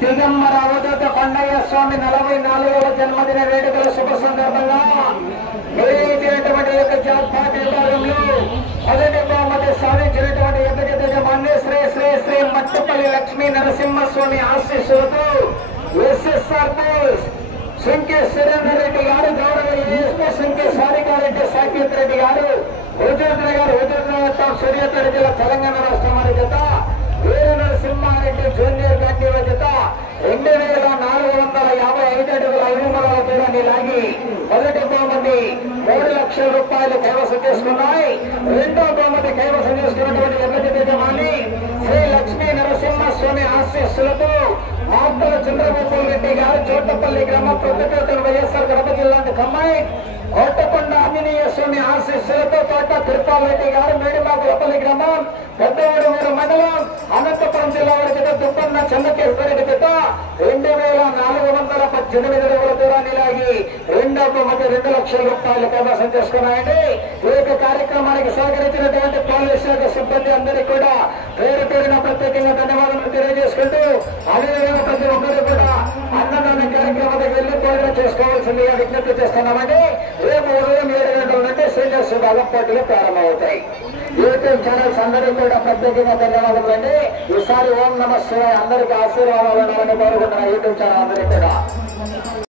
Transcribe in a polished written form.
దిగంబర అవధూత కొండయ్య స్వామి 44వ జన్మదిన వేడుకల శుభ సందర్భంగా నిర్వహించినటువంటి యొక్క జాక్పాట్ విభాగంలో మొదటి బహుమతి సాధించినటువంటి యజమాని శ్రీ శ్రీ శ్రీ మట్టుపల్లి లక్ష్మీ నరసింహస్వామి ఆశీస్సులతో ఎస్ఎస్ఆర్ బోస్ శంకే సురేందర్ రెడ్డి గారు, గౌరవ ఎస్పీ శంకే సారికారెడ్డి సాకేత్ రెడ్డి గారు, హుజూర్నగర్ గారు, హుజూర్నగర్ సూర్యాపేట జిల్లా తెలంగాణ రాష్ట్రం వారి జత వీర నరసింహారెడ్డి జూనియర్ గాంధీల జత 2455 అడుగుల 5 మూలల దూరాన్ని లాగి మొదటి బహుమతి 3 లక్షల రూపాయలు కైవసం చేసుకున్నాయి. రెండో బహుమతి కైవసం చేసుకున్నటువంటి యజమాని శ్రీ లక్ష్మీ నరసింహస్వామి ఆశీస్సులతో మాతల చంద్రగోపాల్ రెడ్డి గారు, చోటపల్లి గ్రామం, ప్రొద్దుటూరు వైఎస్ఆర్ కడప జిల్లా కమ్మాయి, కోటకొండ ఆంజనేయ స్వామి ఆశీస్సులతో తోట తిరుపాల్ రెడ్డి గారు, మేడిమాకులపల్లి గ్రామం, పెద్దవాడూరు మండలం, అనంతపురం జిల్లా వారి జత దుప్పన్న చెన్నకేశ్వర రెడ్డి జత 2418 అడుగుల దూరాన్ని లాగి రెండో బహుమతి 2 లక్షల రూపాయలు కైవసం చేసుకున్నాయండి. ఈ యొక్క కార్యక్రమానికి సహకరించినటువంటి పోలీస్ శాఖ సిబ్బంది అందరికీ కూడా పేరు పేరున ప్రత్యేకంగా ధన్యవాదాలు తెలియజేసుకుంటూ అదేవిధంగా ప్రతి ఒక్కరు కూడా అన్నదాన కార్యక్రమానికి వెళ్లి భోజనం చేసుకోవాల్సిందిగా విజ్ఞప్తి చేస్తున్నామండి. రేపు ఉదయం 7 గంటల నుండి సీనియర్స్ విభాగం పోటీలు ప్రారంభమవుతాయి. యూట్యూబ్ ఛానల్స్ అందరికీ కూడా ప్రత్యేకంగా ధన్యవాదాలు అండి. ఈసారి ఓం నమ శివాయ అందరికీ ఆశీర్వాదాలు ఉండాలని కోరుకుంటున్న యూట్యూబ్ ఛానల్ అందరికీ కూడా